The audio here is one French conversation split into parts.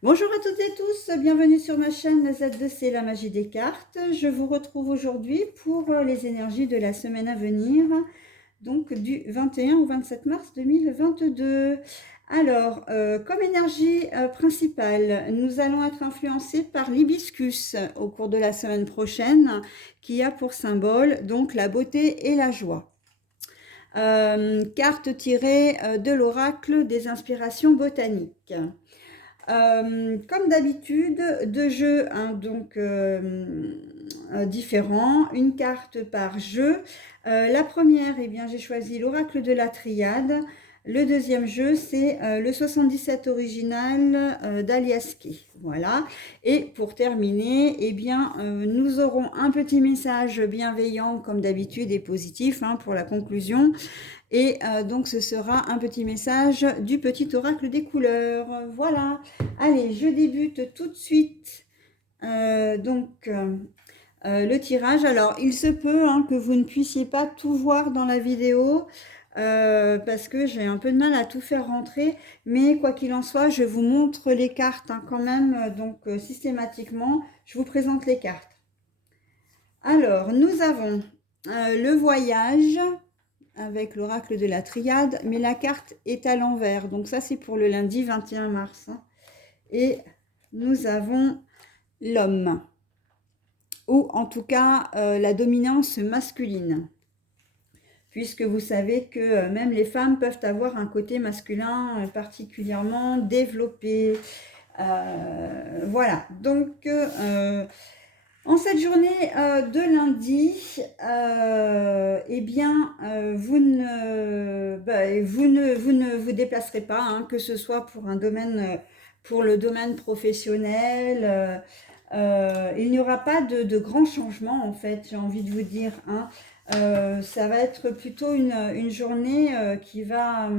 Bonjour à toutes et tous, bienvenue sur ma chaîne Z2C, la magie des cartes. Je vous retrouve aujourd'hui pour les énergies de la semaine à venir, donc du 21 au 27 mars 2022. Alors, comme énergie principale, nous allons être influencés par l'hibiscus au cours de la semaine prochaine, qui a pour symbole donc la beauté et la joie. Carte tirée de l'oracle des inspirations botaniques. Comme d'habitude, deux jeux hein, différents, une carte par jeu. La première, eh bien, j'ai choisi l'oracle de la triade. Le deuxième jeu, c'est le 77 original d'Aliaski. Voilà. Et pour terminer, eh bien, nous aurons un petit message bienveillant, comme d'habitude, et positif hein, pour la conclusion. Et donc, ce sera un petit message du petit oracle des couleurs. Voilà. Allez, je débute tout de suite. Le tirage. Alors, il se peut hein, que vous ne puissiez pas tout voir dans la vidéo. Parce que j'ai un peu de mal à tout faire rentrer, mais quoi qu'il en soit, je vous montre les cartes hein, quand même, systématiquement, je vous présente les cartes. Alors, nous avons le voyage, avec l'oracle de la triade, mais la carte est à l'envers. Donc ça, c'est pour le lundi 21 mars. Et nous avons l'homme, ou en tout cas la dominance masculine. Puisque vous savez que même les femmes peuvent avoir un côté masculin particulièrement développé. Voilà, donc en cette journée de lundi, eh bien, vous ne vous déplacerez pas, hein, que ce soit pour un domaine, pour le domaine professionnel. Il n'y aura pas de grands changements, en fait, j'ai envie de vous dire. Hein. Ça va être plutôt une journée qui va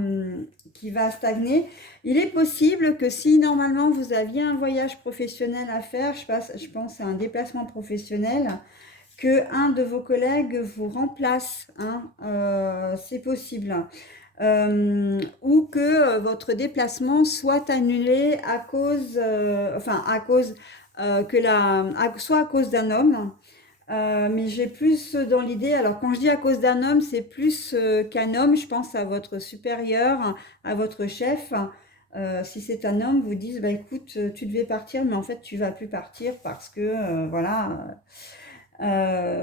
stagner. Il est possible que si normalement vous aviez un voyage professionnel à faire, je pense à un déplacement professionnel, que un de vos collègues vous remplace, hein, c'est possible. Ou que votre déplacement soit annulé à cause, soit à cause d'un homme. Mais j'ai plus dans l'idée, alors quand je dis à cause d'un homme, c'est plus qu'un homme, je pense à votre supérieur, à votre chef. Si c'est un homme, vous disent, bah écoute, tu devais partir, mais en fait tu vas plus partir parce que voilà, le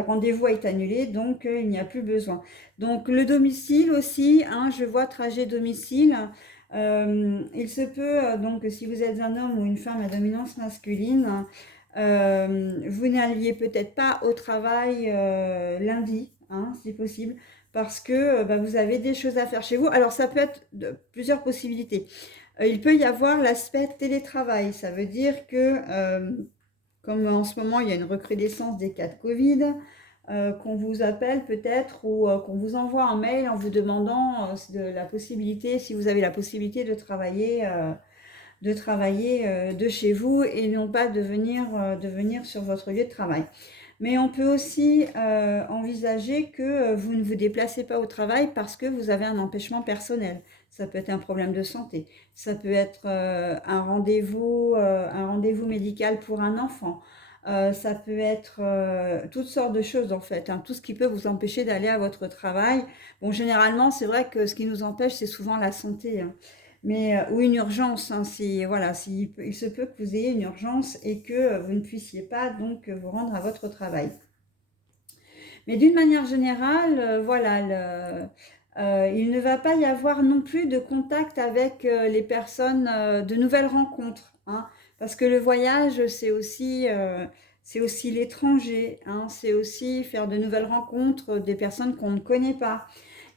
rendez-vous est annulé, donc il n'y a plus besoin. Donc le domicile aussi, hein, je vois trajet domicile. Il se peut donc si vous êtes un homme ou une femme à dominance masculine, vous n'alliez peut-être pas au travail lundi, hein, si possible, parce que vous avez des choses à faire chez vous. Alors ça peut être plusieurs possibilités. Il peut y avoir l'aspect télétravail, ça veut dire que comme en ce moment il y a une recrudescence des cas de Covid, qu'on vous appelle peut-être ou qu'on vous envoie un mail en vous demandant la possibilité, si vous avez la possibilité de travailler de chez vous et non pas de venir sur votre lieu de travail. Mais on peut aussi envisager que vous ne vous déplacez pas au travail parce que vous avez un empêchement personnel. Ça peut être un problème de santé, ça peut être un rendez-vous médical pour un enfant. Ça peut être toutes sortes de choses en fait, hein, tout ce qui peut vous empêcher d'aller à votre travail. Bon, généralement, c'est vrai que ce qui nous empêche, c'est souvent la santé. Hein. Mais, ou une urgence, hein, voilà, il se peut que vous ayez une urgence et que vous ne puissiez pas donc vous rendre à votre travail. Mais d'une manière générale, il ne va pas y avoir non plus de contact avec les personnes, de nouvelles rencontres, hein, parce que le voyage, c'est aussi l'étranger, hein, c'est aussi faire de nouvelles rencontres, des personnes qu'on ne connaît pas.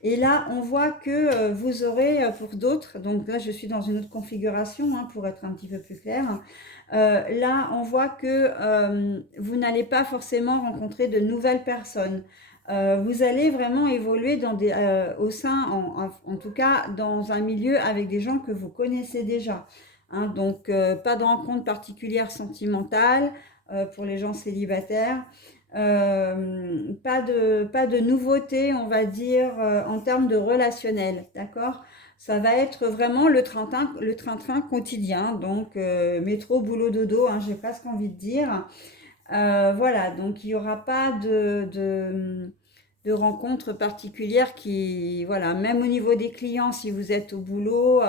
Et là, on voit que vous aurez pour d'autres, donc là je suis dans une autre configuration hein, pour être un petit peu plus clair. Là, on voit que vous n'allez pas forcément rencontrer de nouvelles personnes. Vous allez vraiment évoluer au sein, en tout cas, dans un milieu avec des gens que vous connaissez déjà. Hein, donc, pas de rencontre particulière sentimentale pour les gens célibataires. Pas de nouveauté, on va dire, en termes de relationnel, d'accord? Ça va être vraiment le train-train quotidien, donc métro, boulot, dodo, hein, j'ai presque envie de dire. Voilà, donc il n'y aura pas de rencontres particulières qui, voilà, même au niveau des clients, si vous êtes au boulot,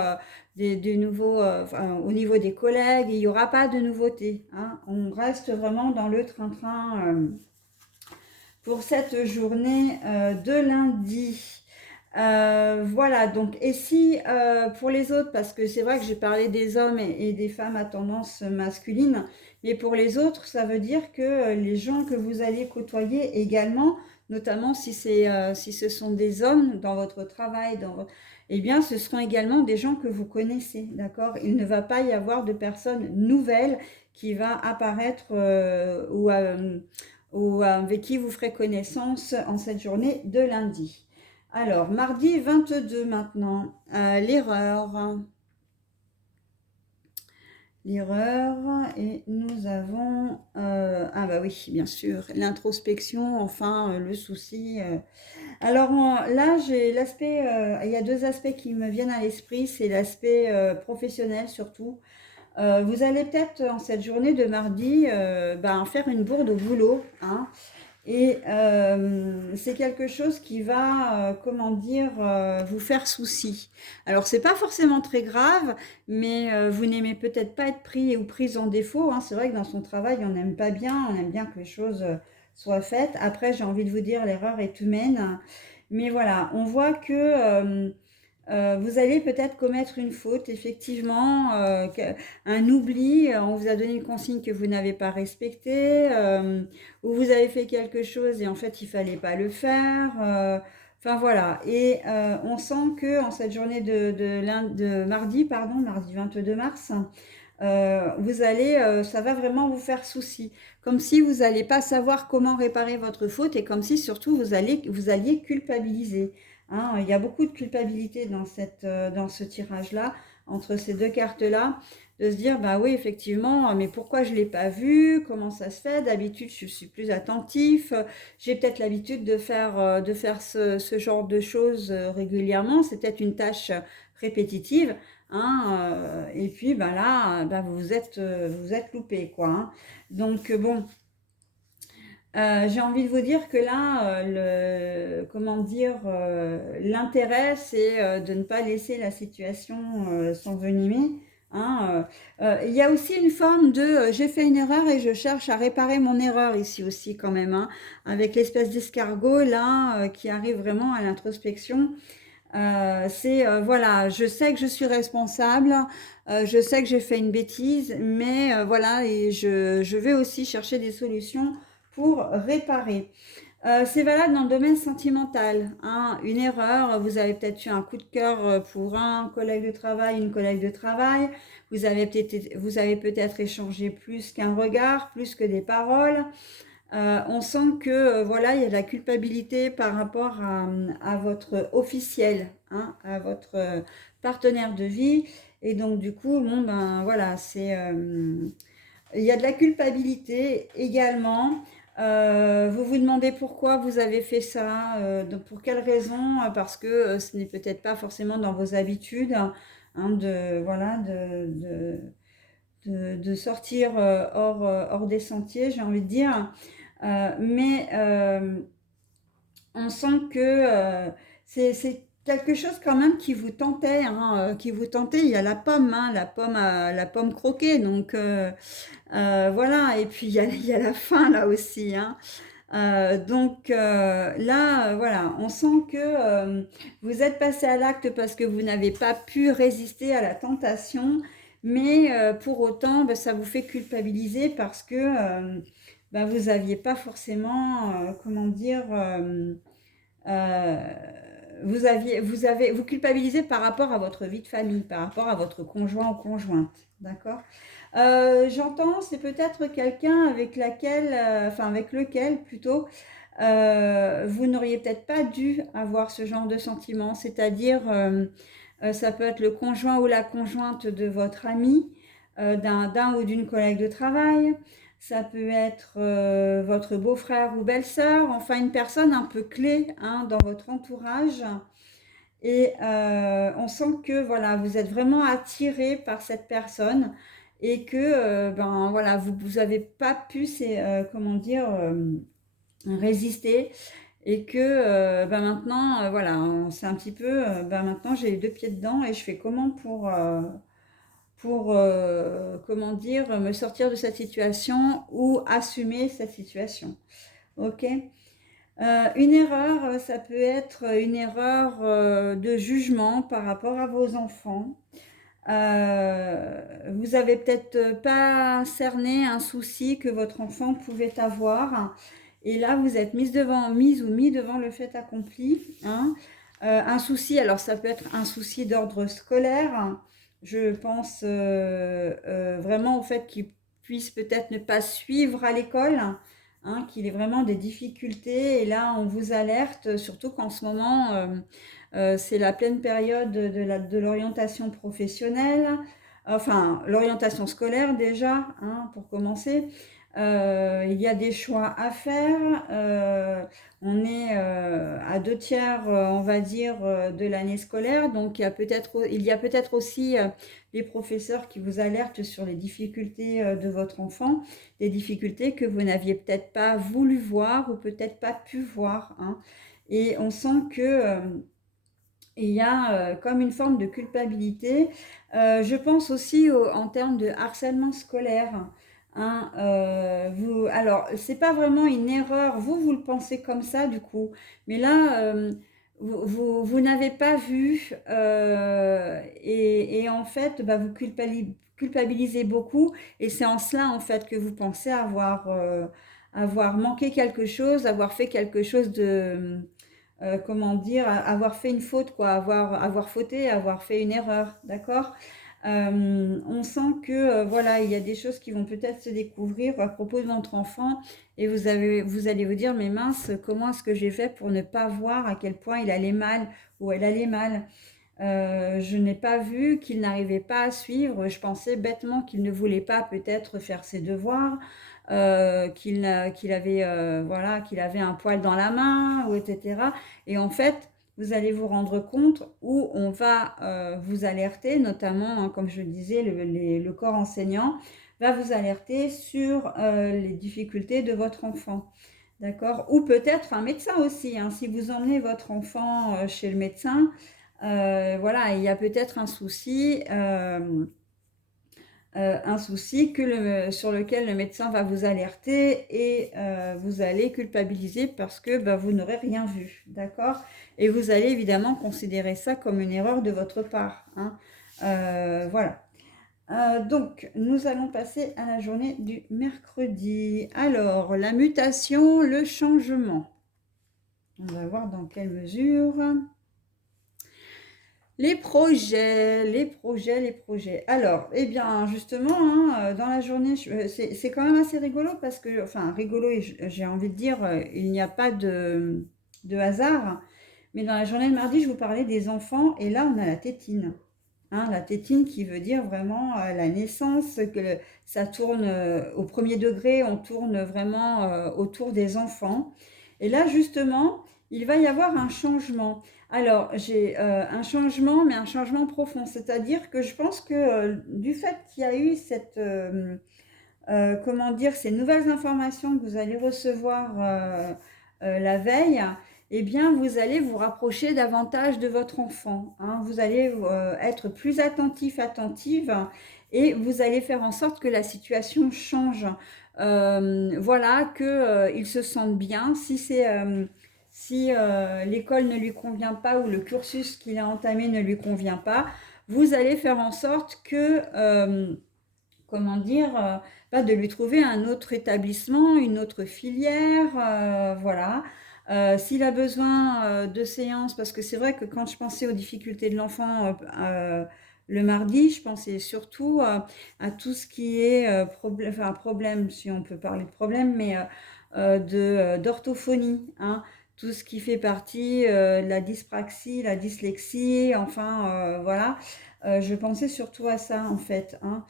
des nouveaux, enfin, au niveau des collègues, il n'y aura pas de nouveautés, hein. On reste vraiment dans le train-train pour cette journée de lundi. Voilà, donc, et si pour les autres, parce que c'est vrai que j'ai parlé des hommes et des femmes à tendance masculine, mais pour les autres, ça veut dire que les gens que vous allez côtoyer également, notamment si ce sont des hommes dans votre travail, eh bien, ce seront également des gens que vous connaissez, d'accord? Il ne va pas y avoir de personnes nouvelles qui va apparaître ou avec qui vous ferez connaissance en cette journée de lundi. Alors, mardi 22 maintenant, l'erreur. L'erreur, et nous avons, ah bah oui, bien sûr, l'introspection, enfin, le souci. Alors là, j'ai l'aspect, il y a deux aspects qui me viennent à l'esprit, c'est l'aspect professionnel surtout. Vous allez peut-être en cette journée de mardi ben, faire une bourde au boulot, hein. Et c'est quelque chose qui va, comment dire, vous faire souci. Alors, c'est pas forcément très grave, mais vous n'aimez peut-être pas être pris ou prise en défaut, hein. C'est vrai que dans son travail, on n'aime pas bien, on aime bien que les choses soient faites. Après, j'ai envie de vous dire, l'erreur est humaine. Mais voilà, on voit que vous allez peut-être commettre une faute, effectivement, un oubli, on vous a donné une consigne que vous n'avez pas respectée, ou vous avez fait quelque chose et en fait il fallait pas le faire. Enfin voilà, et on sent que en cette journée de mardi, pardon, mardi 22 mars, vous allez, ça va vraiment vous faire souci, comme si vous n'allez pas savoir comment réparer votre faute et comme si surtout vous alliez culpabiliser. Hein. Il y a beaucoup de culpabilité dans ce tirage-là, entre ces deux cartes-là, de se dire, bah oui, effectivement, mais pourquoi je ne l'ai pas vu? Comment ça se fait? D'habitude, je suis plus attentif. J'ai peut-être l'habitude de faire ce genre de choses régulièrement. C'est peut-être une tâche répétitive. Hein, et puis bah là, bah, vous êtes loupé, quoi. Hein. Donc bon, j'ai envie de vous dire que là, comment dire, l'intérêt, c'est de ne pas laisser la situation s'envenimer. Hein. Il y a aussi une forme de j'ai fait une erreur et je cherche à réparer mon erreur ici aussi quand même, hein, avec l'espèce d'escargot là qui arrive vraiment à l'introspection. C'est voilà, je sais que je suis responsable, je sais que j'ai fait une bêtise, mais voilà, et je vais aussi chercher des solutions pour réparer. C'est valable dans le domaine sentimental, hein. Une erreur, vous avez peut-être eu un coup de cœur pour un collègue de travail, une collègue de travail, vous avez peut-être échangé plus qu'un regard, plus que des paroles. On sent que voilà, il y a de la culpabilité par rapport à votre officiel, hein, à votre partenaire de vie. Et donc, du coup, bon, ben voilà, il y a de la culpabilité également. Vous vous demandez pourquoi vous avez fait ça, donc pour quelle raison, parce que ce n'est peut-être pas forcément dans vos habitudes, hein, voilà, de sortir hors des sentiers, j'ai envie de dire. Mais on sent que c'est quelque chose quand même qui vous tentait, hein, qui vous tentait. Il y a la pomme, hein, la pomme croquée. Donc voilà. Et puis il y a la faim là aussi. Hein. Donc là, voilà, on sent que vous êtes passé à l'acte parce que vous n'avez pas pu résister à la tentation, mais pour autant, ben, ça vous fait culpabiliser parce que ben, vous n'aviez pas forcément, comment dire, euh, vous culpabilisez par rapport à votre vie de famille, par rapport à votre conjoint ou conjointe, d'accord? J'entends, c'est peut-être quelqu'un avec enfin avec lequel plutôt, vous n'auriez peut-être pas dû avoir ce genre de sentiment, c'est-à-dire ça peut être le conjoint ou la conjointe de votre ami, d'un ou d'une collègue de travail, ça peut être votre beau-frère ou belle-sœur, enfin une personne un peu clé, hein, dans votre entourage Et on sent que voilà, vous êtes vraiment attiré par cette personne et que ben voilà, vous avez pas pu, c'est comment dire, résister et que ben maintenant, voilà, c'est un petit peu, ben maintenant j'ai les deux pieds dedans et je fais comment pour comment dire, me sortir de cette situation ou assumer cette situation. Ok? Une erreur, ça peut être une erreur de jugement par rapport à vos enfants. Vous avez peut-être pas cerné un souci que votre enfant pouvait avoir. Et là, vous êtes mise ou mis devant le fait accompli. Hein. Un souci, alors ça peut être un souci d'ordre scolaire. Je pense vraiment au fait qu'il puisse peut-être ne pas suivre à l'école, hein, qu'il ait vraiment des difficultés. Et là, on vous alerte, surtout qu'en ce moment, c'est la pleine période de l'orientation professionnelle, enfin l'orientation scolaire déjà, hein, pour commencer. Il y a des choix à faire. On est à 2 tiers, on va dire, de l'année scolaire. Donc il y a peut-être aussi les professeurs qui vous alertent sur les difficultés de votre enfant, des difficultés que vous n'aviez peut-être pas voulu voir ou peut-être pas pu voir. Hein. Et on sent que il y a comme une forme de culpabilité. Je pense aussi en termes de harcèlement scolaire. Hein, alors, c'est pas vraiment une erreur, vous le pensez comme ça du coup, mais là, vous n'avez pas vu et en fait, bah, vous culpabilisez beaucoup et c'est en cela en fait que vous pensez avoir manqué quelque chose, avoir fait quelque chose de comment dire, avoir fait une faute, quoi, avoir fauté, avoir fait une erreur, d'accord. On sent que voilà, il y a des choses qui vont peut-être se découvrir à propos de votre enfant et vous allez vous dire, mais mince, comment est-ce que j'ai fait pour ne pas voir à quel point il allait mal ou elle allait mal. Je n'ai pas vu qu'il n'arrivait pas à suivre. Je pensais bêtement qu'il ne voulait pas peut-être faire ses devoirs, qu'il avait, voilà, qu'il avait un poil dans la main, ou etc. Et en fait, vous allez vous rendre compte où on va vous alerter, notamment, hein, comme je disais, le corps enseignant va vous alerter sur les difficultés de votre enfant. D'accord? Ou peut-être un médecin aussi. Hein, si vous emmenez votre enfant chez le médecin, voilà, il y a peut-être un souci sur lequel le médecin va vous alerter et vous allez culpabiliser parce que bah, vous n'aurez rien vu, d'accord? Et vous allez évidemment considérer ça comme une erreur de votre part. Hein. Voilà. Donc, nous allons passer à la journée du mercredi. Alors, la mutation, le changement. On va voir dans quelle mesure. Les projets, les projets, les projets. Alors, eh bien, justement, hein, dans la journée, c'est quand même assez rigolo parce que, enfin, rigolo, et j'ai envie de dire, il n'y a pas de hasard. Mais dans la journée de mardi, je vous parlais des enfants et là, on a la tétine. Hein, la tétine qui veut dire vraiment la naissance, que ça tourne au premier degré, on tourne vraiment autour des enfants. Et là, justement, il va y avoir un changement. Alors, j'ai un changement, mais un changement profond. C'est-à-dire que je pense que du fait qu'il y a eu comment dire, ces nouvelles informations que vous allez recevoir la veille, eh bien, vous allez vous rapprocher davantage de votre enfant. Hein. Vous allez être plus attentif, attentive, et vous allez faire en sorte que la situation change. Voilà, qu'il se sente bien. Si l'école ne lui convient pas ou le cursus qu'il a entamé ne lui convient pas, vous allez faire en sorte que, comment dire, pas de lui trouver un autre établissement, une autre filière, voilà. S'il a besoin de séances, parce que c'est vrai que quand je pensais aux difficultés de l'enfant le mardi, je pensais surtout à tout ce qui est problème, si on peut parler de problème, mais d'orthophonie, hein, tout ce qui fait partie de la dyspraxie, la dyslexie, enfin voilà. Je pensais surtout à ça en fait. Hein.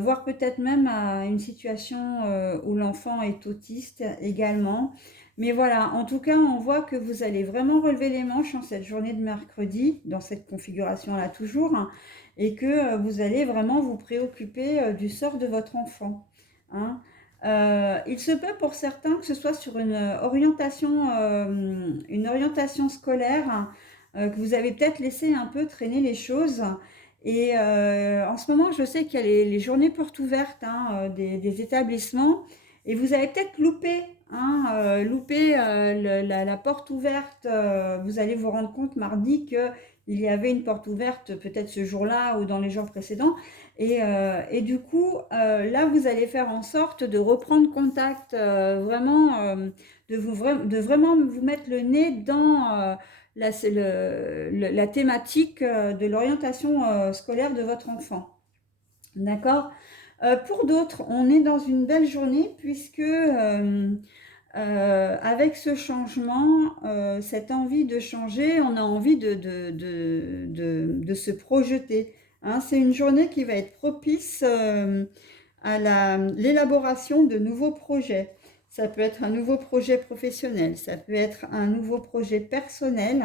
Voire peut-être même à une situation où l'enfant est autiste également. Mais voilà, en tout cas, on voit que vous allez vraiment relever les manches en cette journée de mercredi, dans cette configuration-là toujours, hein, et que vous allez vraiment vous préoccuper du sort de votre enfant, hein. Il se peut pour certains que ce soit sur une orientation scolaire, hein, que vous avez peut-être laissé un peu traîner les choses. Et en ce moment, je sais qu'il y a les journées portes ouvertes, hein, des établissements, et vous avez peut-être loupé, hein, la porte ouverte. Vous allez vous rendre compte mardi qu'il y avait une porte ouverte, peut-être ce jour-là ou dans les jours précédents. Et du coup, là, vous allez faire en sorte de reprendre contact, vraiment, de vraiment vous mettre le nez dans la thématique de l'orientation scolaire de votre enfant. D'accord? Pour d'autres, on est dans une belle journée puisque avec ce changement, cette envie de changer, on a envie de se projeter, hein. C'est une journée qui va être propice à l'élaboration de nouveaux projets. Ça peut être un nouveau projet professionnel, ça peut être un nouveau projet personnel,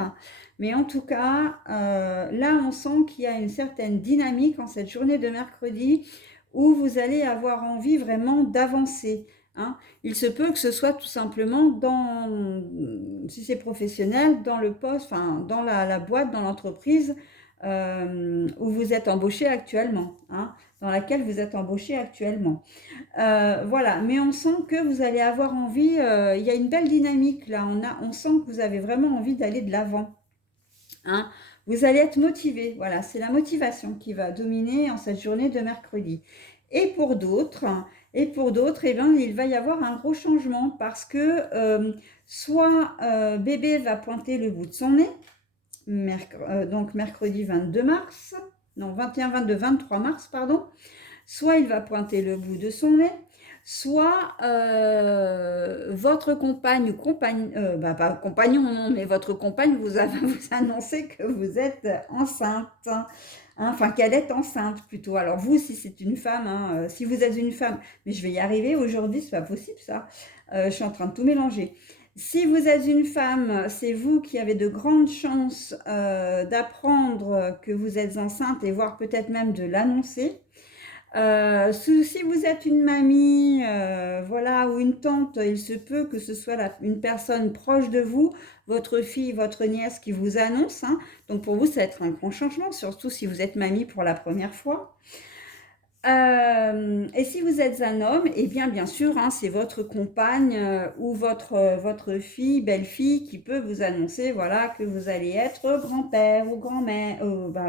mais en tout cas, là, on sent qu'il y a une certaine dynamique en cette journée de mercredi où vous allez avoir envie vraiment d'avancer, hein. Il se peut que ce soit tout simplement si c'est professionnel, dans le poste, enfin, dans la boîte, dans l'entreprise où vous êtes embauché actuellement, hein, dans laquelle vous êtes embauché actuellement. Voilà, mais on sent que vous allez avoir envie, il y a une belle dynamique là, on sent que vous avez vraiment envie d'aller de l'avant, hein. Vous allez être motivé, voilà, c'est la motivation qui va dominer en cette journée de mercredi. Et pour d'autres, eh ben, il va y avoir un gros changement parce que soit bébé va pointer le bout de son nez, donc mercredi 22 mars, non 21, 22, 23 mars, pardon, soit il va pointer le bout de son nez, soit votre compagne ou pas compagnon, non, mais votre compagne vous annoncé que vous êtes enceinte, hein, enfin qu'elle est enceinte plutôt. Alors vous, si c'est une femme, hein, si vous êtes une femme, mais je vais y arriver aujourd'hui, c'est pas possible ça, je suis en train de tout mélanger. Si vous êtes une femme, c'est vous qui avez de grandes chances d'apprendre que vous êtes enceinte et voire peut-être même de l'annoncer. Si vous êtes une mamie, voilà, ou une tante, il se peut que ce soit une personne proche de vous, votre fille, votre nièce qui vous annonce, hein. Donc pour vous, ça va être un grand changement, surtout si vous êtes mamie pour la première fois. Et si vous êtes un homme, eh bien sûr, hein, c'est votre compagne ou votre fille, belle-fille, qui peut vous annoncer, voilà, que vous allez être grand-père ou grand-mère,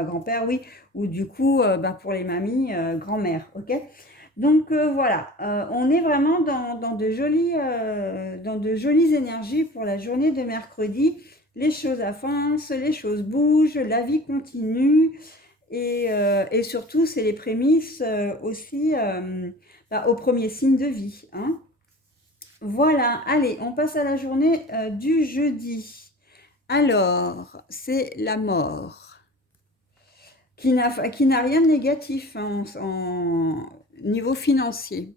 grand-père, oui, ou du coup, pour les mamies, grand-mère, ok? Donc voilà, on est vraiment dans dans de jolies énergies pour la journée de mercredi. Les choses avancent, les choses bougent, la vie continue. Et surtout, c'est les prémices aussi au premier signe de vie, hein. Voilà, allez, on passe à la journée du jeudi. Alors, c'est la mort, qui n'a rien de négatif, hein, en niveau financier.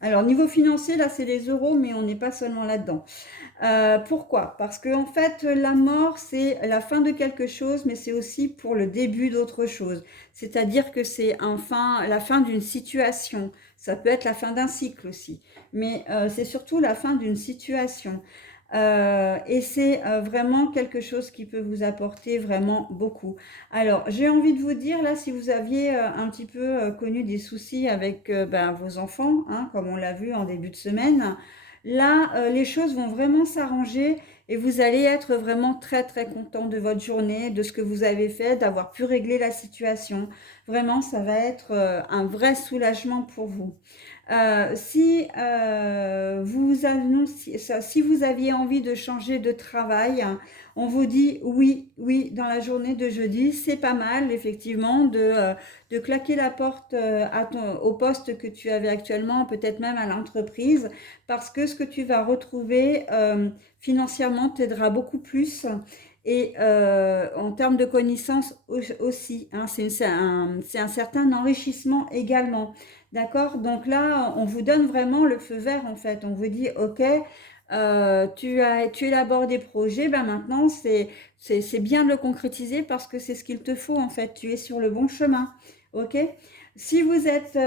Alors, niveau financier, là, c'est les euros, mais on n'est pas seulement là-dedans. Pourquoi? Parce que en fait, la mort, c'est la fin de quelque chose, mais c'est aussi pour le début d'autre chose. C'est-à-dire que c'est la fin d'une situation. Ça peut être la fin d'un cycle aussi, mais c'est surtout la fin d'une situation. Et c'est vraiment quelque chose qui peut vous apporter vraiment beaucoup. Alors, j'ai envie de vous dire, là, si vous aviez un petit peu connu des soucis avec vos enfants, hein, comme on l'a vu en début de semaine, là, les choses vont vraiment s'arranger et vous allez être vraiment très très content de votre journée, de ce que vous avez fait, d'avoir pu régler la situation. Vraiment, ça va être un vrai soulagement pour vous. Si vous aviez envie de changer de travail, hein, on vous dit oui, oui, dans la journée de jeudi, c'est pas mal, effectivement, de claquer la porte au poste que tu avais actuellement, peut-être même à l'entreprise, parce que ce que tu vas retrouver financièrement t'aidera beaucoup plus. Et en termes de connaissances aussi, hein, c'est un certain enrichissement également. D'accord? Donc là, on vous donne vraiment le feu vert en fait. On vous dit, ok, tu élabores des projets, ben maintenant c'est bien de le concrétiser parce que c'est ce qu'il te faut en fait. Tu es sur le bon chemin, ok? Si vous êtes,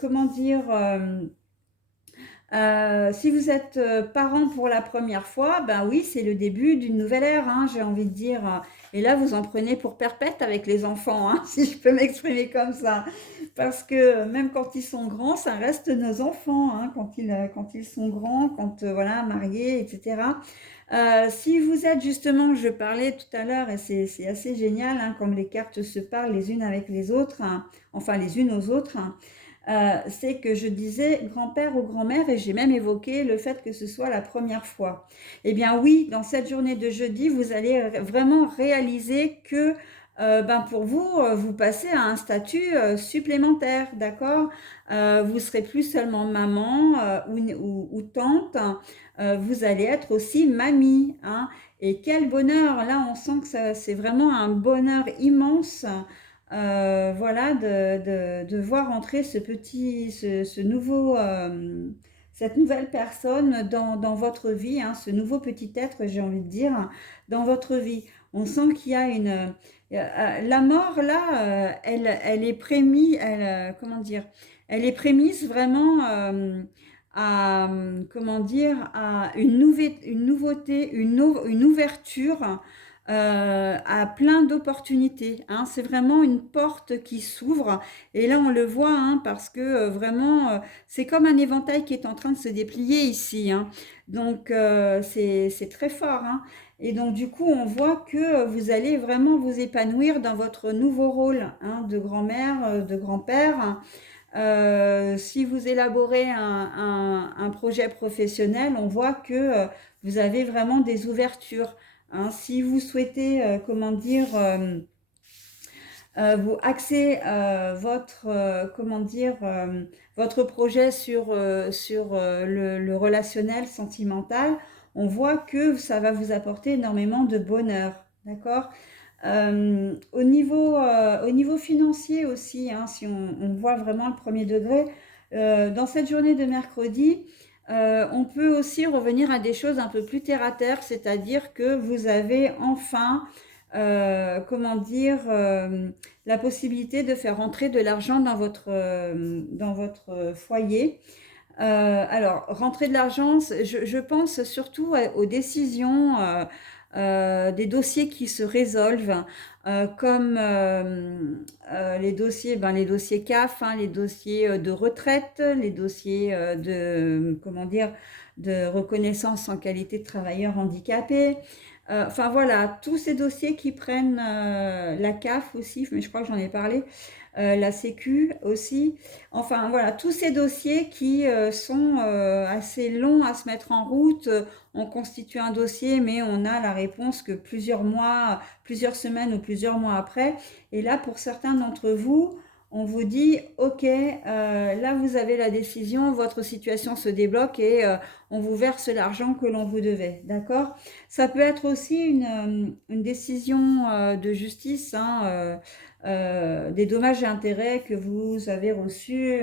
comment dire, si vous êtes parent pour la première fois, ben oui, c'est le début d'une nouvelle ère, hein, j'ai envie de dire. Et là, vous en prenez pour perpète avec les enfants, hein, si je peux m'exprimer comme ça. Parce que même quand ils sont grands, ça reste nos enfants, hein, quand ils sont grands, quand voilà, mariés, etc. Si vous êtes justement, je parlais tout à l'heure, et c'est assez génial, hein, comme les cartes se parlent les unes avec les autres, hein, enfin les unes aux autres, hein, c'est que je disais grand-père ou grand-mère et j'ai même évoqué le fait que ce soit la première fois. Eh bien oui, dans cette journée de jeudi, vous allez vraiment réaliser que ben pour vous, vous passez à un statut supplémentaire, d'accord? Vous serez plus seulement maman ou tante, vous allez être aussi mamie, hein. Et quel bonheur! Là, on sent que c'est vraiment un bonheur immense voilà, de voir entrer ce nouveau, cette nouvelle personne dans votre vie, hein, ce nouveau petit être, j'ai envie de dire, dans votre vie. On sent qu'il y a la mort, là, elle est prémise, comment dire, elle est prémise vraiment à, comment dire, à une nouveauté, une ouverture à plein d'opportunités, hein. C'est vraiment une porte qui s'ouvre et là on le voit hein, parce que vraiment c'est comme un éventail qui est en train de se déplier ici, hein. Donc c'est très fort, hein. Et donc du coup on voit que vous allez vraiment vous épanouir dans votre nouveau rôle hein, de grand-mère, de grand-père. Si vous élaborez un projet professionnel, on voit que vous avez vraiment des ouvertures. Hein. Si vous souhaitez, comment dire, vous axez comment dire, votre projet sur le relationnel sentimental, on voit que ça va vous apporter énormément de bonheur, d'accord? Au niveau financier aussi, hein, si on voit vraiment le premier degré, dans cette journée de mercredi, on peut aussi revenir à des choses un peu plus terre à terre, c'est-à-dire que vous avez enfin, comment dire, la possibilité de faire entrer de l'argent dans votre foyer. Alors, rentrer de l'argent, je pense surtout aux décisions, des dossiers qui se résolvent, comme les dossiers CAF, hein, les dossiers de retraite, les dossiers comment dire, de reconnaissance en qualité de travailleur handicapé. Enfin voilà, tous ces dossiers qui prennent la CAF aussi, mais je crois que j'en ai parlé, la Sécu aussi. Enfin voilà, tous ces dossiers qui sont assez longs à se mettre en route. On constitue un dossier, mais on a la réponse que plusieurs mois, plusieurs semaines ou plusieurs mois après. Et là, pour certains d'entre vous, on vous dit, OK, là vous avez la décision, votre situation se débloque et on vous verse l'argent que l'on vous devait. D'accord? Ça peut être aussi une décision de justice, hein, des dommages et intérêts que vous avez reçus,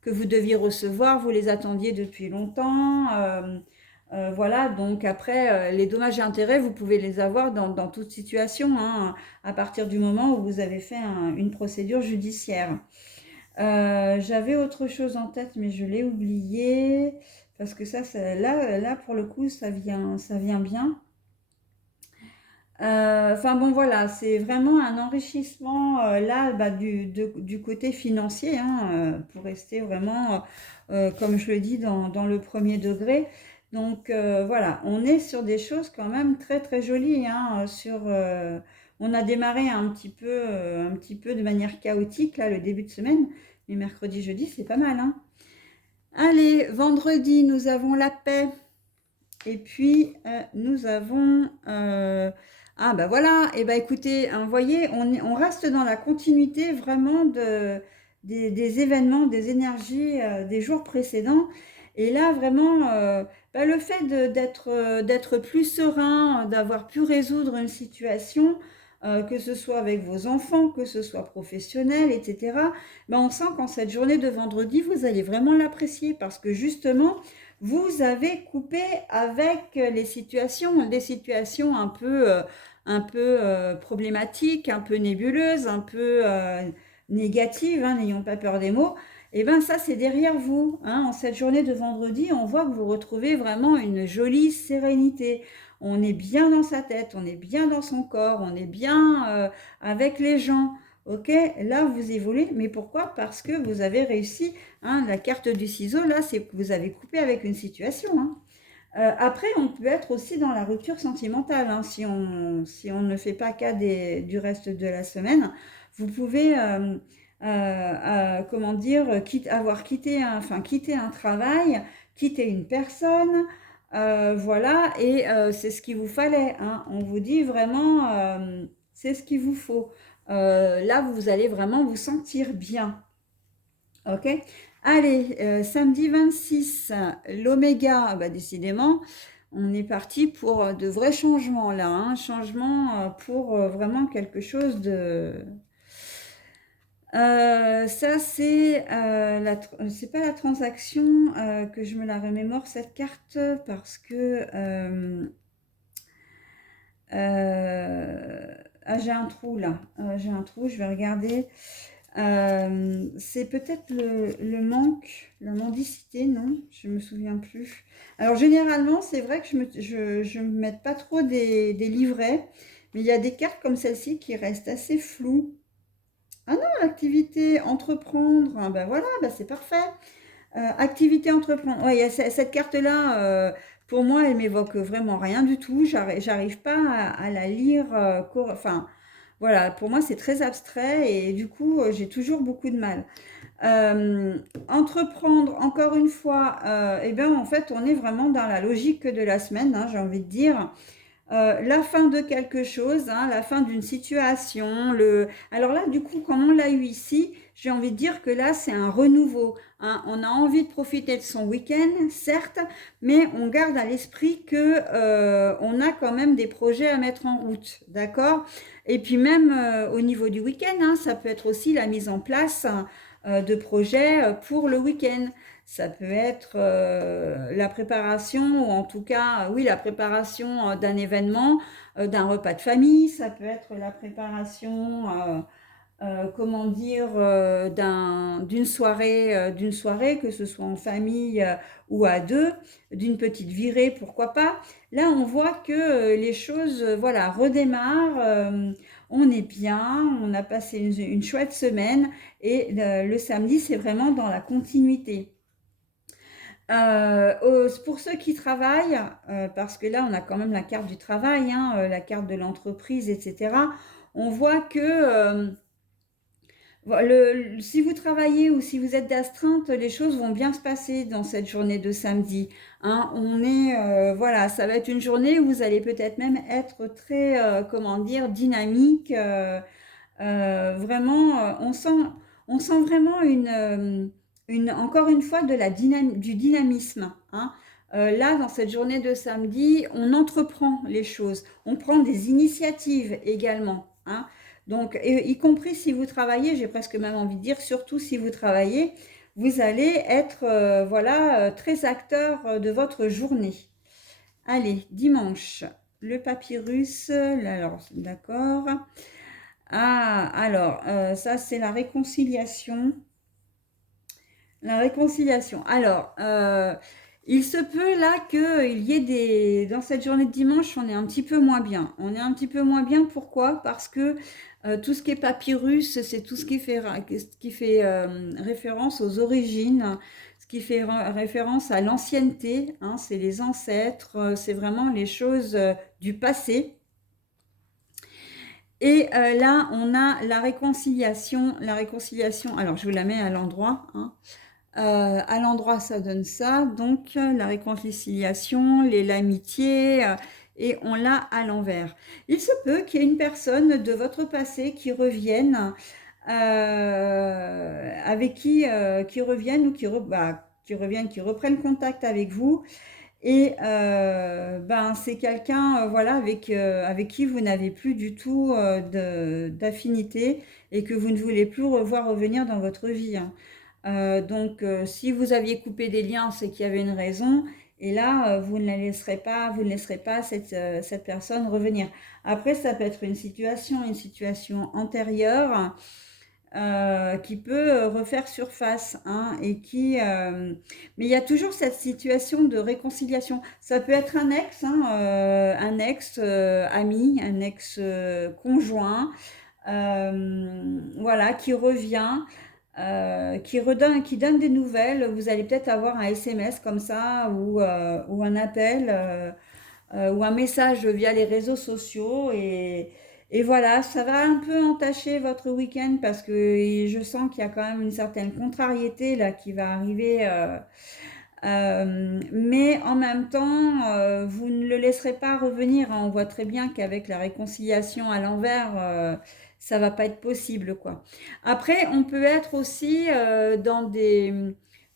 que vous deviez recevoir, vous les attendiez depuis longtemps. Voilà, donc après, les dommages et intérêts, vous pouvez les avoir dans toute situation, hein, à partir du moment où vous avez fait une procédure judiciaire. J'avais autre chose en tête, mais je l'ai oublié, parce que là, pour le coup, ça vient bien. Enfin bon voilà, c'est vraiment un enrichissement là bah, du côté financier, hein, pour rester vraiment, comme je le dis, dans le premier degré. Donc voilà, on est sur des choses quand même très très jolies, hein, on a démarré un petit peu de manière chaotique là le début de semaine, mais mercredi, jeudi, c'est pas mal, hein. Allez, vendredi, nous avons la paix. Et puis, nous avons... ah ben voilà, et ben écoutez, hein, vous voyez, on reste dans la continuité vraiment des événements, des énergies des jours précédents. Et là, vraiment, ben, le fait d'être plus serein, d'avoir pu résoudre une situation, que ce soit avec vos enfants, que ce soit professionnel, etc., ben, on sent qu'en cette journée de vendredi, vous allez vraiment l'apprécier parce que justement, vous avez coupé avec des situations un peu problématiques, un peu nébuleuses, un peu négatives, hein, n'ayons pas peur des mots. Et bien ça, c'est derrière vous. Hein. En cette journée de vendredi, on voit que vous retrouvez vraiment une jolie sérénité. On est bien dans sa tête, on est bien dans son corps, on est bien avec les gens. Ok, là vous évoluez, mais pourquoi? Parce que vous avez réussi, hein, la carte du ciseau, là, c'est que vous avez coupé avec une situation. Hein. Après, on peut être aussi dans la rupture sentimentale, hein, si on ne fait pas cas du reste de la semaine. Vous pouvez, comment dire, avoir quitté un travail, quitter une personne, voilà, et c'est ce qu'il vous fallait. Hein. On vous dit vraiment, c'est ce qu'il vous faut. Là, vous allez vraiment vous sentir bien. Ok? Allez, samedi 26, l'oméga, bah, décidément, on est parti pour de vrais changements là, hein, changement pour vraiment quelque chose de... Ça, c'est pas la transaction que je me la remémore cette carte parce que ah, j'ai un trou là, j'ai un trou, je vais regarder. C'est peut-être le manque, la mendicité, non? Je me souviens plus. Alors généralement, c'est vrai que je me mets pas trop des livrets, mais il y a des cartes comme celle-ci qui restent assez floues. Ah non, l'activité entreprendre, ah ben voilà, ben c'est parfait. Activité entreprendre. Ouais, il y a cette carte-là, pour moi, elle m'évoque vraiment rien du tout. J'arrive pas à la lire. Enfin, voilà, pour moi, c'est très abstrait et du coup, j'ai toujours beaucoup de mal. Entreprendre, encore une fois, eh bien, en fait, on est vraiment dans la logique de la semaine, hein, j'ai envie de dire. La fin de quelque chose, hein, la fin d'une situation. Alors là, du coup, comme on l'a eu ici, j'ai envie de dire que là, c'est un renouveau. Hein. On a envie de profiter de son week-end, certes, mais on garde à l'esprit que on a quand même des projets à mettre en route, d'accord? Et puis même au niveau du week-end, hein, ça peut être aussi la mise en place de projets pour le week-end. Ça peut être la préparation, ou en tout cas, oui, la préparation d'un événement, d'un repas de famille. Ça peut être la préparation, comment dire, d'une soirée, que ce soit en famille ou à deux, d'une petite virée, pourquoi pas. Là, on voit que les choses, voilà, redémarrent. On est bien, on a passé une chouette semaine et le samedi, c'est vraiment dans la continuité. Pour ceux qui travaillent, parce que là on a quand même la carte du travail, hein, la carte de l'entreprise, etc. On voit que si vous travaillez ou si vous êtes d'astreinte, les choses vont bien se passer dans cette journée de samedi. Hein. Voilà, ça va être une journée où vous allez peut-être même être très, comment dire, dynamique. Vraiment, on sent vraiment encore une fois du dynamisme. Hein. Là, dans cette journée de samedi, on entreprend les choses, on prend des initiatives également. Hein. Donc, y compris si vous travaillez, j'ai presque même envie de dire, surtout si vous travaillez, vous allez être voilà, très acteur de votre journée. Allez, dimanche, le papyrus, là, alors, d'accord. Ah, alors, ça c'est la réconciliation. La réconciliation. Alors, il se peut là qu'il y ait dans cette journée de dimanche, on est un petit peu moins bien. On est un petit peu moins bien, pourquoi? Parce que tout ce qui est papyrus, c'est tout ce qui fait référence aux origines, ce qui fait référence à l'ancienneté, hein, c'est les ancêtres, c'est vraiment les choses du passé. Et là, on a la réconciliation. La réconciliation, alors je vous la mets à l'endroit. Hein. À l'endroit, ça donne ça. Donc, la réconciliation, l'amitié, et on l'a à l'envers. Il se peut qu'il y ait une personne de votre passé qui revienne, qui revienne ou qui reprenne contact avec vous. Et ben, c'est quelqu'un voilà, avec qui vous n'avez plus du tout d'affinité et que vous ne voulez plus revoir revenir dans votre vie. Hein. Si vous aviez coupé des liens, c'est qu'il y avait une raison. Et là, vous ne laisserez pas cette personne revenir. Après, ça peut être une situation antérieure qui peut refaire surface, hein, mais il y a toujours cette situation de réconciliation. Ça peut être un ex ami, un ex conjoint, voilà, qui revient, qui donne des nouvelles. Vous allez peut-être avoir un SMS comme ça ou un appel. Ou un message via les réseaux sociaux et voilà, ça va un peu entacher votre week-end parce que je sens qu'il y a quand même une certaine contrariété là qui va arriver, mais en même temps, vous ne le laisserez pas revenir, hein. On voit très bien qu'avec la réconciliation à l'envers, ça va pas être possible, quoi. Après, on peut être aussi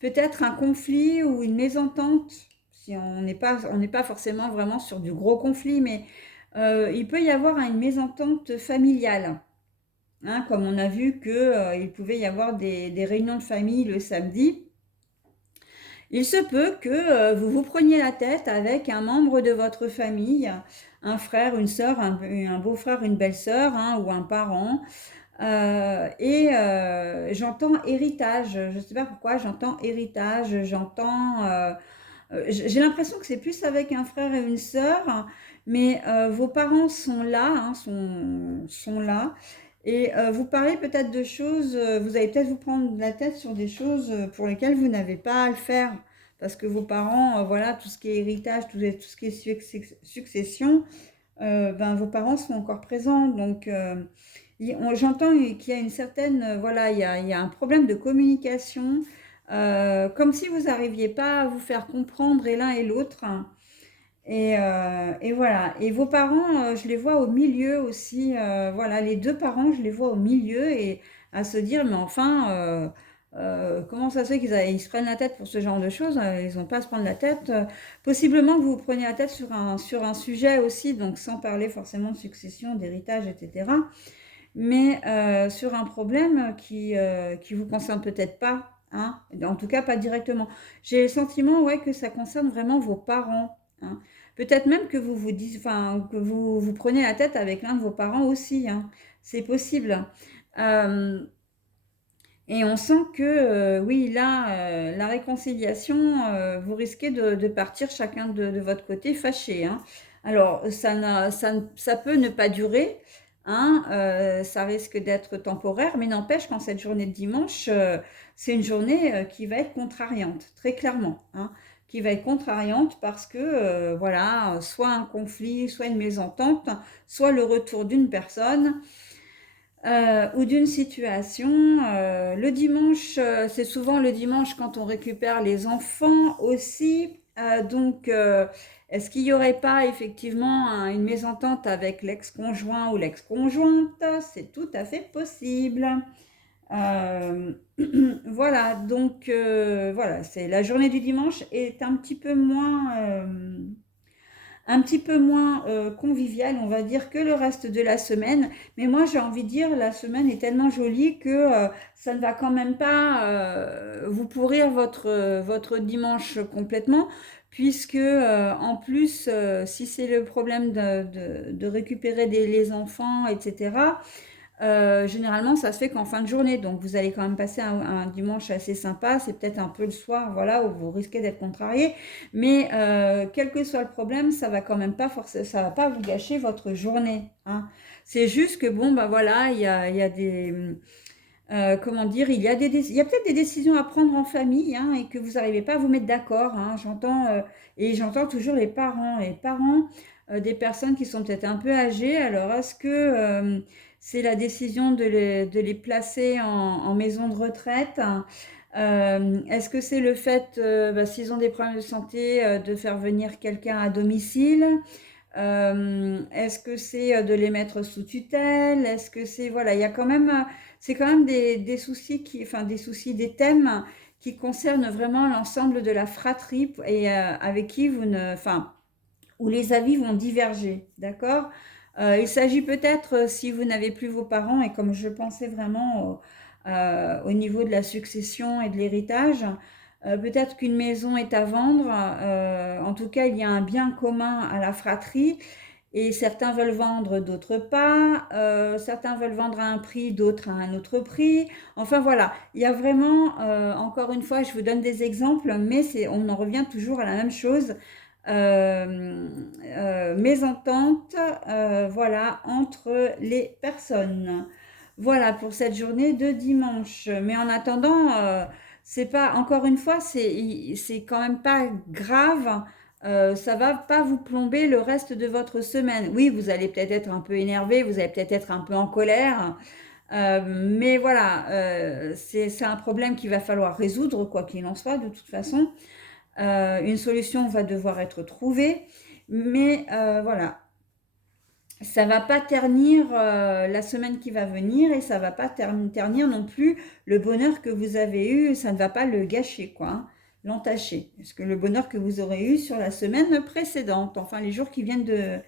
peut-être un conflit ou une mésentente, si on n'est pas forcément vraiment sur du gros conflit, mais il peut y avoir une mésentente familiale. Hein, comme on a vu que, il pouvait y avoir des réunions de famille le samedi. Il se peut que vous vous preniez la tête avec un membre de votre famille, un frère, une sœur, un beau-frère, une belle-sœur, hein, ou un parent. J'entends héritage. Je ne sais pas pourquoi, j'entends héritage, j'ai l'impression que c'est plus avec un frère et une sœur, hein, mais vos parents sont là, hein, sont là. Et vous parlez peut-être de choses, vous allez peut-être vous prendre la tête sur des choses pour lesquelles vous n'avez pas à le faire. Parce que vos parents, voilà, tout ce qui est héritage, tout ce qui est succession, ben, vos parents sont encore présents. J'entends qu'il y a une certaine, voilà, il y a un problème de communication, comme si vous n'arriviez pas à vous faire comprendre et l'un et l'autre. Et voilà. Et vos parents, je les vois au milieu aussi. Voilà, les deux parents, je les vois au milieu et à se dire, mais enfin, comment ça se fait ils se prennent la tête pour ce genre de choses? Ils n'ont pas à se prendre la tête. Possiblement que vous vous preniez la tête sur un sujet aussi, donc sans parler forcément de succession, d'héritage, etc. Mais sur un problème qui vous concerne peut-être pas, hein, en tout cas pas directement. J'ai le sentiment, ouais, que ça concerne vraiment vos parents, hein. Peut-être même que enfin, que vous prenez la tête avec l'un de vos parents aussi, hein. C'est possible. Euh, et on sent que, oui, là, la réconciliation, vous risquez de partir chacun de votre côté fâché, hein. Alors, ça peut ne pas durer, hein, ça risque d'être temporaire, mais n'empêche qu'en cette journée de dimanche, c'est une journée qui va être contrariante, très clairement, hein, qui va être contrariante parce que, voilà, soit un conflit, soit une mésentente, soit le retour d'une personne ou d'une situation. Le dimanche, c'est souvent le dimanche quand on récupère les enfants aussi. Est-ce qu'il n'y aurait pas effectivement une mésentente avec l'ex-conjoint ou l'ex-conjointe? C'est tout à fait possible. Euh, voilà, voilà, c'est la journée du dimanche est un petit peu moins convivial, on va dire, que le reste de la semaine. Mais moi, j'ai envie de dire, la semaine est tellement jolie que ça ne va quand même pas vous pourrir votre dimanche complètement, puisque en plus, si c'est le problème de récupérer les enfants, etc., généralement, ça se fait qu'en fin de journée. Donc, vous allez quand même passer un dimanche assez sympa. C'est peut-être un peu le soir, voilà, où vous risquez d'être contrarié. Mais quel que soit le problème, ça va quand même pas forcément, ça va pas vous gâcher votre journée, hein. C'est juste que bon, bah voilà, il y a des, comment dire, il y a peut-être des décisions à prendre en famille, hein, et que vous n'arrivez pas à vous mettre d'accord, hein. J'entends toujours les parents des personnes qui sont peut-être un peu âgées. Alors, est-ce que c'est la décision de les placer en maison de retraite, hein? Est-ce que c'est le fait, bah, s'ils ont des problèmes de santé, de faire venir quelqu'un à domicile? Est-ce que c'est de les mettre sous tutelle? Est-ce que c'est, voilà, il y a quand même, c'est quand même des soucis enfin des soucis, des thèmes qui concernent vraiment l'ensemble de la fratrie et avec qui enfin, où les avis vont diverger, d'accord? Il s'agit peut-être, si vous n'avez plus vos parents, et comme je pensais vraiment au niveau de la succession et de l'héritage. Peut-être qu'une maison est à vendre. En tout cas, il y a un bien commun à la fratrie. Et certains veulent vendre, d'autres pas. Certains veulent vendre à un prix, d'autres à un autre prix. Enfin voilà, il y a vraiment, encore une fois, je vous donne des exemples, mais on en revient toujours à la même chose. Mésentente, voilà, entre les personnes. Voilà pour cette journée de dimanche. Mais en attendant, c'est pas, encore une fois, c'est quand même pas grave. Ça va pas vous plomber le reste de votre semaine. Oui, vous allez peut-être être un peu énervé, vous allez peut-être être un peu en colère, mais voilà, c'est un problème qu'il va falloir résoudre, quoi qu'il en soit, de toute façon. Une solution va devoir être trouvée, mais voilà, ça va pas ternir la semaine qui va venir et ça va pas ternir non plus le bonheur que vous avez eu, ça ne va pas le gâcher, quoi, hein, l'entacher. Parce que le bonheur que vous aurez eu sur la semaine précédente, enfin les jours qui viennent de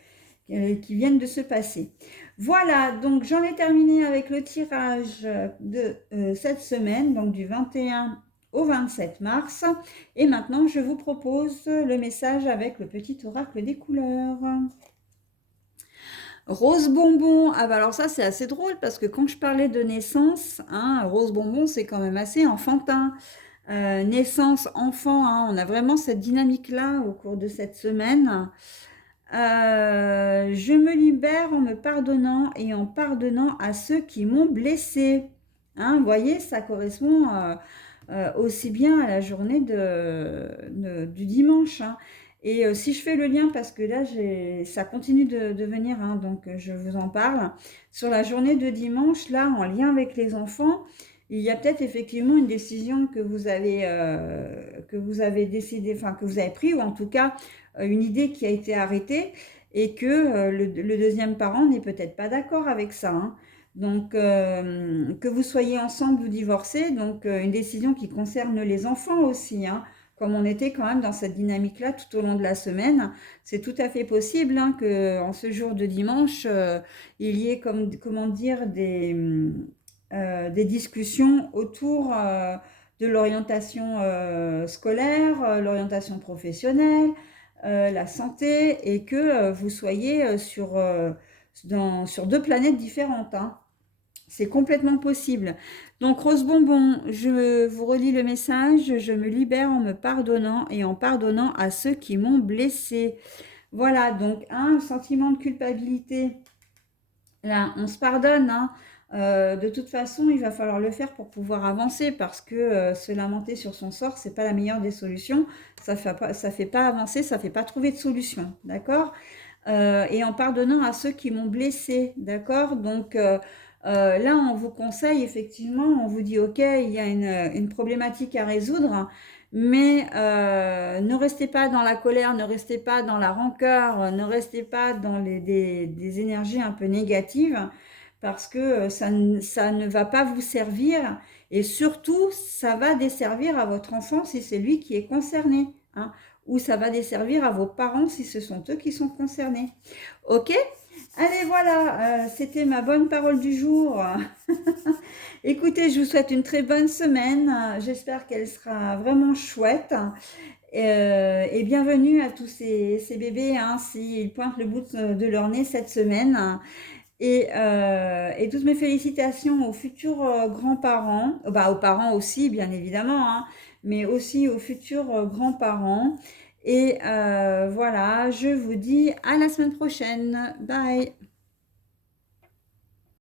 se passer. Voilà, donc j'en ai terminé avec le tirage de cette semaine, donc du 21 au 27 mars. Et maintenant, je vous propose le message avec le petit oracle des couleurs. Rose bonbon, ah bah alors ça c'est assez drôle parce que quand je parlais de naissance, hein, rose bonbon c'est quand même assez enfantin. Naissance, enfant, hein, on a vraiment cette dynamique-là au cours de cette semaine. Je me libère en me pardonnant et en pardonnant à ceux qui m'ont blessé. Hein, vous voyez, ça correspond aussi bien à la journée du dimanche. Hein. Et si je fais le lien, parce que là, ça continue de venir, hein, donc je vous en parle. Sur la journée de dimanche, là, en lien avec les enfants, il y a peut-être effectivement une décision que vous avez décidé, enfin que vous avez pris, ou en tout cas une idée qui a été arrêtée, et que le deuxième parent n'est peut-être pas d'accord avec ça. Hein. Donc, que vous soyez ensemble ou divorcés, donc une décision qui concerne les enfants aussi, hein, comme on était quand même dans cette dynamique-là tout au long de la semaine, c'est tout à fait possible hein, qu'en ce jour de dimanche, il y ait, comment dire, des discussions autour de l'orientation scolaire, l'orientation professionnelle, la santé, et que vous soyez sur deux planètes différentes. Hein. C'est complètement possible. Donc, Rose Bonbon, je vous relis le message. Je me libère en me pardonnant et en pardonnant à ceux qui m'ont blessé. Voilà, donc un sentiment de culpabilité. Là, on se pardonne. Hein. De toute façon, il va falloir le faire pour pouvoir avancer parce que se lamenter sur son sort, c'est pas la meilleure des solutions. Ça fait pas avancer, ça fait pas trouver de solution. D'accord? Et en pardonnant à ceux qui m'ont blessé. D'accord? Donc, là, on vous conseille, effectivement, on vous dit, OK, il y a une problématique à résoudre, mais ne restez pas dans la colère, ne restez pas dans la rancœur, ne restez pas dans des énergies un peu négatives, parce que ça ne va pas vous servir, et surtout, ça va desservir à votre enfant si c'est lui qui est concerné, hein, ou ça va desservir à vos parents si ce sont eux qui sont concernés. OK? Allez, voilà, c'était ma bonne parole du jour. Écoutez, je vous souhaite une très bonne semaine. J'espère qu'elle sera vraiment chouette. Et bienvenue à tous ces bébés, hein, s'ils pointent le bout de leur nez cette semaine. Et toutes mes félicitations aux futurs grands-parents, bah, aux parents aussi, bien évidemment, hein, mais aussi aux futurs grands-parents. Et voilà, je vous dis à la semaine prochaine. Bye!